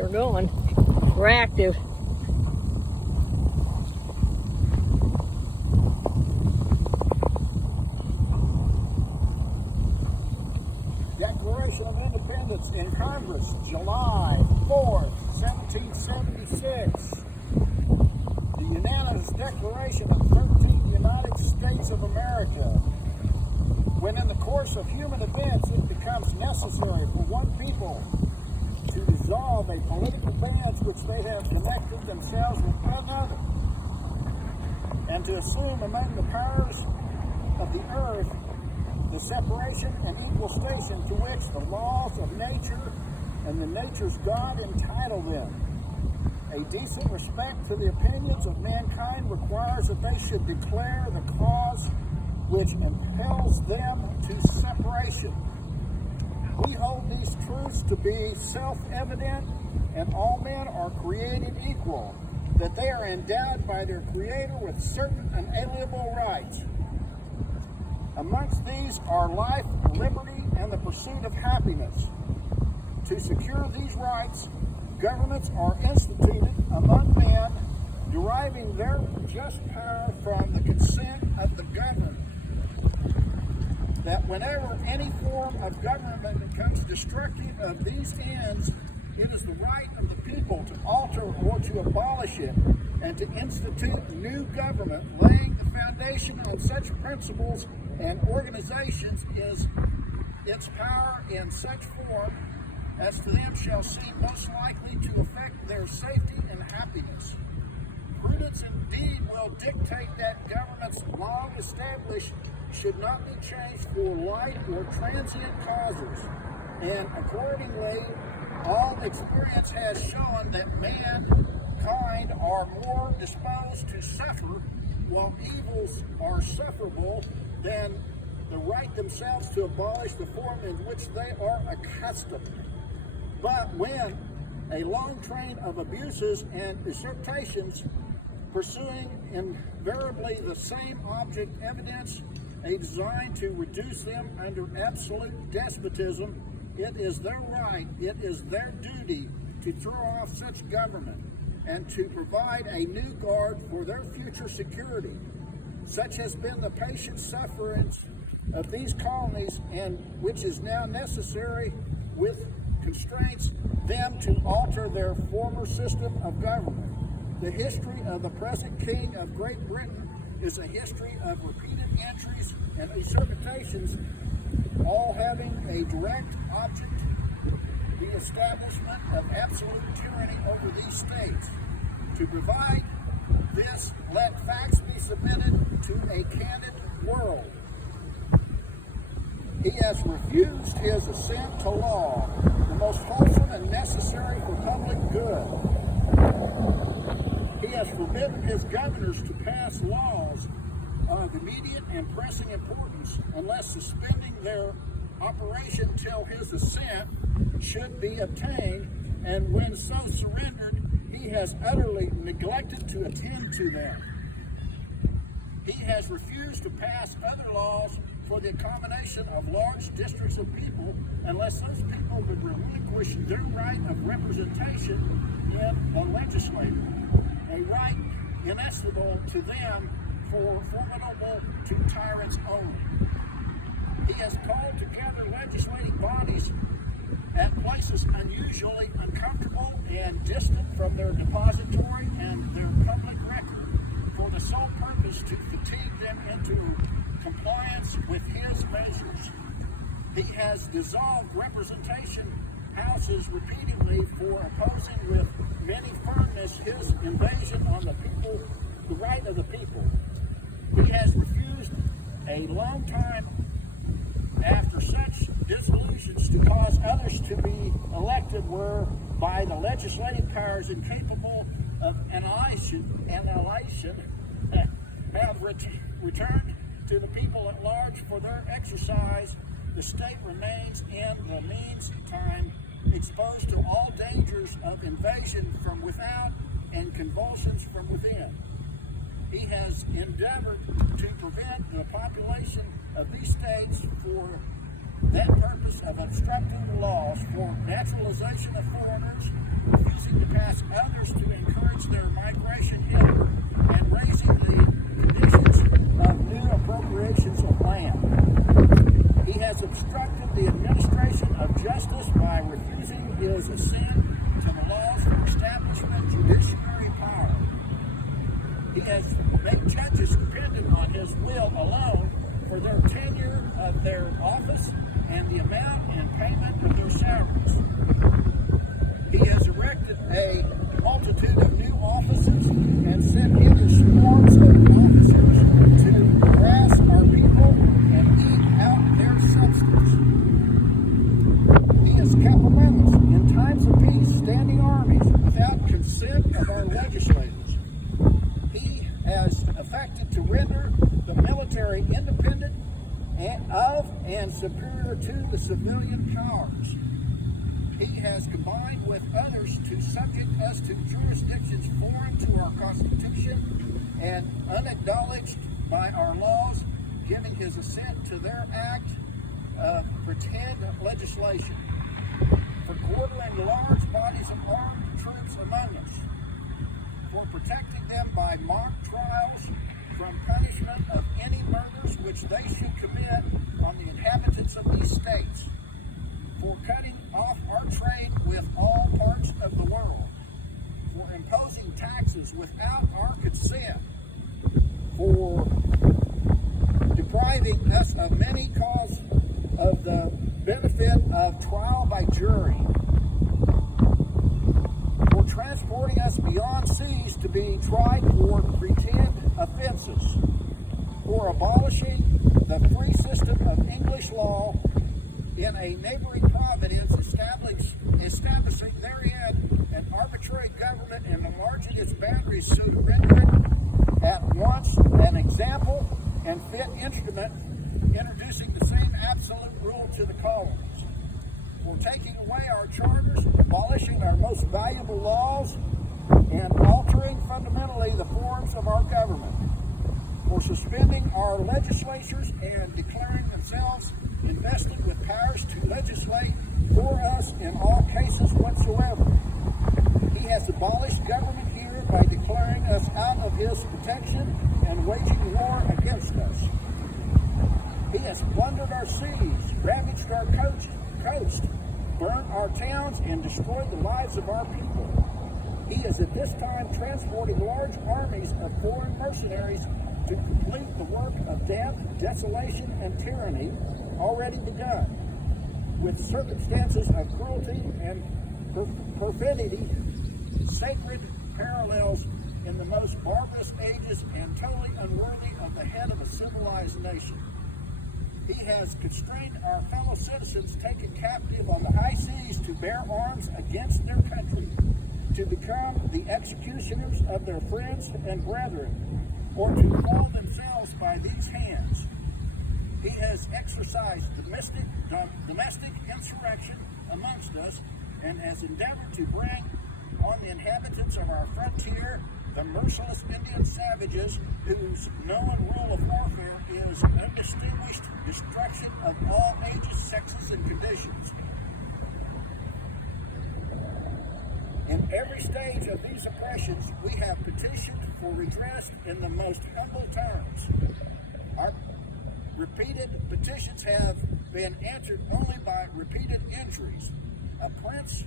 here going. We're active. Declaration of Independence in Congress, July 4th, 1776. The unanimous declaration of 13 United States of America. When in the course of human events it becomes necessary for one people to dissolve a political bands which they have connected themselves with another, and to assume among the powers of the earth the separation and equal station to which the laws of nature and the nature's God entitle them. A decent respect to the opinions of mankind requires that they should declare the cause which impels them to separation. We hold these truths to be self-evident, and all men are created equal, that they are endowed by their Creator with certain unalienable rights. Amongst these are life, liberty, and the pursuit of happiness. To secure these rights, governments are instituted among men, deriving their just power from the consent of the governed. That whenever any form of government becomes destructive of these ends, it is the right of the people to alter or to abolish it, and to institute new government, laying the foundation on such principles and organizations is its power in such form as to them shall seem most likely to affect their safety and happiness. Prudence indeed will dictate that governments long established should not be changed for light or transient causes, and accordingly all experience has shown that mankind are more disposed to suffer while evils are sufferable than the right themselves to abolish the form in which they are accustomed. But when a long train of abuses and usurpations pursuing invariably the same object evidence a design to reduce them under absolute despotism, it is their right, it is their duty to throw off such government and to provide a new guard for their future security. Such has been the patient sufferance of these colonies, and which is now necessary with constraints them to alter their former system of government. The history of the present King of Great Britain is a history of repeated entries and usurpations, all having a direct object, the establishment of absolute tyranny over these states. To provide this, let facts be submitted to a candid world. He has refused his assent to law, the most wholesome and necessary for public good. He has forbidden his governors to pass laws of immediate and pressing importance, unless suspending their operation till his assent should be obtained, and when so surrendered, he has utterly neglected to attend to them. He has refused to pass other laws for the accommodation of large districts of people, unless those people would relinquish their right of representation in the legislature, a right inestimable to them, for formidable to tyrants only. He has called together legislative bodies at places unusually uncomfortable and distant from their depository and their public record, for the sole purpose to fatigue them into compliance with his measures. He has dissolved representation houses repeatedly for opposing with many firmness his invasion on the people, the right of the people. He has refused a long time after such dissolutions to cause others to be elected were by the legislative powers incapable of annihilation have returned to the people at large for their exercise. The state remains in the meantime exposed to all dangers of invasion from without and convulsions from within. He has endeavored to prevent the population of these states for that purpose of obstructing the laws, for naturalization of foreigners, refusing to pass others to encourage their migration hither, and raising the conditions of new appropriations of land. He has obstructed the administration of justice by refusing his assent to the laws for establishment judiciary power. He has made judges dependent on his will alone for their tenure of their office and the amount and payment of their salaries. He has erected a multitude of new offices and sent hither swarms of officers to harass our people and eat out their substance. He has kept among us in times of peace standing armies without consent of our legislators. He has affected to render the military independent of and superior to the civilian powers. He has combined with others to subject us to jurisdictions foreign to our Constitution and unacknowledged by our laws, giving his assent to their act of pretend legislation, for quartering large bodies of armed troops among us, for protecting them by mock trials from punishment of any murders which they should commit on the inhabitants of these states, for cutting off our trade with all parts of the world, for imposing taxes without our consent, for depriving us of many cause of the benefit of trial by jury, for transporting us beyond seas to be tried for pretend offenses, for abolishing the free system of English law in a neighboring providence, establishing therein an arbitrary government and enlarging its boundaries so to render it at once an example and fit instrument, introducing the same absolute rule to the colonies, for taking away our charters, abolishing our most valuable laws, and altering fundamentally the forms of our government, for suspending our legislatures and declaring themselves invested with powers to legislate for us in all cases whatsoever. He has abolished government here by declaring us out of his protection and waging war against us. He has plundered our seas, ravaged our coast, burnt our towns, and destroyed the lives of our people. He is at this time transporting large armies of foreign mercenaries to complete the work of death, desolation, and tyranny already begun, with circumstances of cruelty and perfidy, sacred parallels in the most barbarous ages and totally unworthy of the head of a civilized nation. He has constrained our fellow citizens taken captive on the high seas to bear arms against their country, to become the executioners of their friends and brethren, or to fall themselves by these hands. He has exercised domestic insurrection amongst us, and has endeavored to bring on the inhabitants of our frontier the merciless Indian savages whose known rule of warfare is undistinguished destruction of all ages, sexes, and conditions. In every stage of these oppressions, we have petitioned for redress in the most humble terms. Our repeated petitions have been answered only by repeated injuries. A prince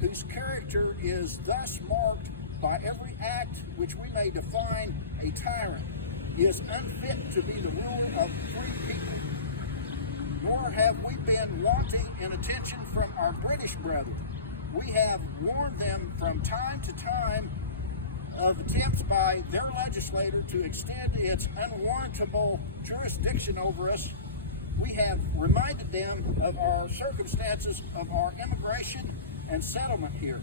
whose character is thus marked by every act which we may define a tyrant is unfit to be the ruler of free people. Nor have we been wanting in attention from our British brethren. We have warned them from time to time of attempts by their legislator to extend its unwarrantable jurisdiction over us. We have reminded them of our circumstances of our immigration and settlement here.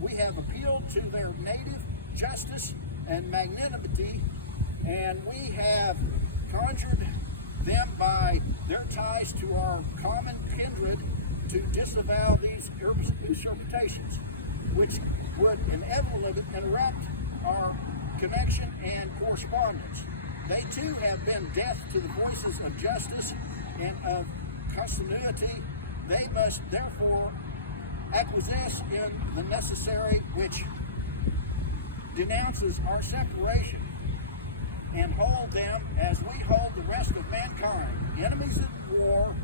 We have appealed to their native justice and magnanimity, and we have conjured them by their ties to our common kindred to disavow these usurpations, which would inevitably interrupt our connection and correspondence. They too have been deaf to the voices of justice and of continuity. They must therefore acquiesce in the necessary which denounces our separation, and hold them as we hold the rest of mankind, enemies at war,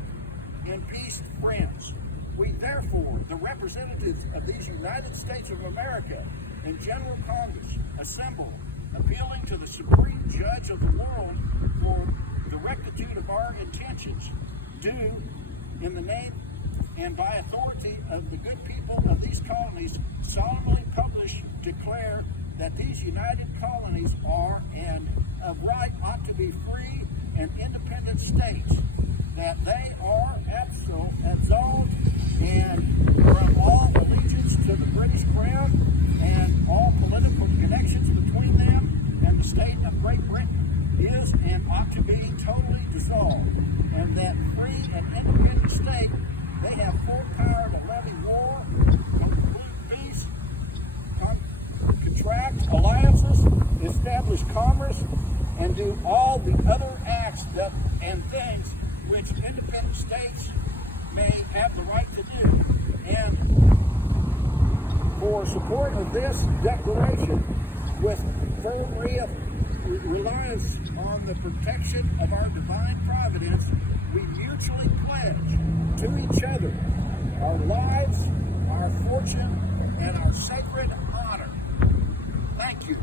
in peace friends. We therefore, the representatives of these United States of America and General Congress, assemble, appealing to the Supreme Judge of the world for the rectitude of our intentions, do, in the name and by authority of the good people of these colonies, solemnly publish, declare that these united colonies are and of right ought to be free and independent states, that they are absolved and from all allegiance to the British Crown and all political connections between them and the state of Great Britain is and ought to be totally dissolved, and that free and independent state, they have full power to levy war, conclude peace, contract alliances, establish commerce, and do all the other acts and things which independent states may have the right to do. And for support of this declaration, with firm reliance on the protection of our divine providence, we mutually pledge to each other our lives, our fortune, and our sacred honor. Thank you.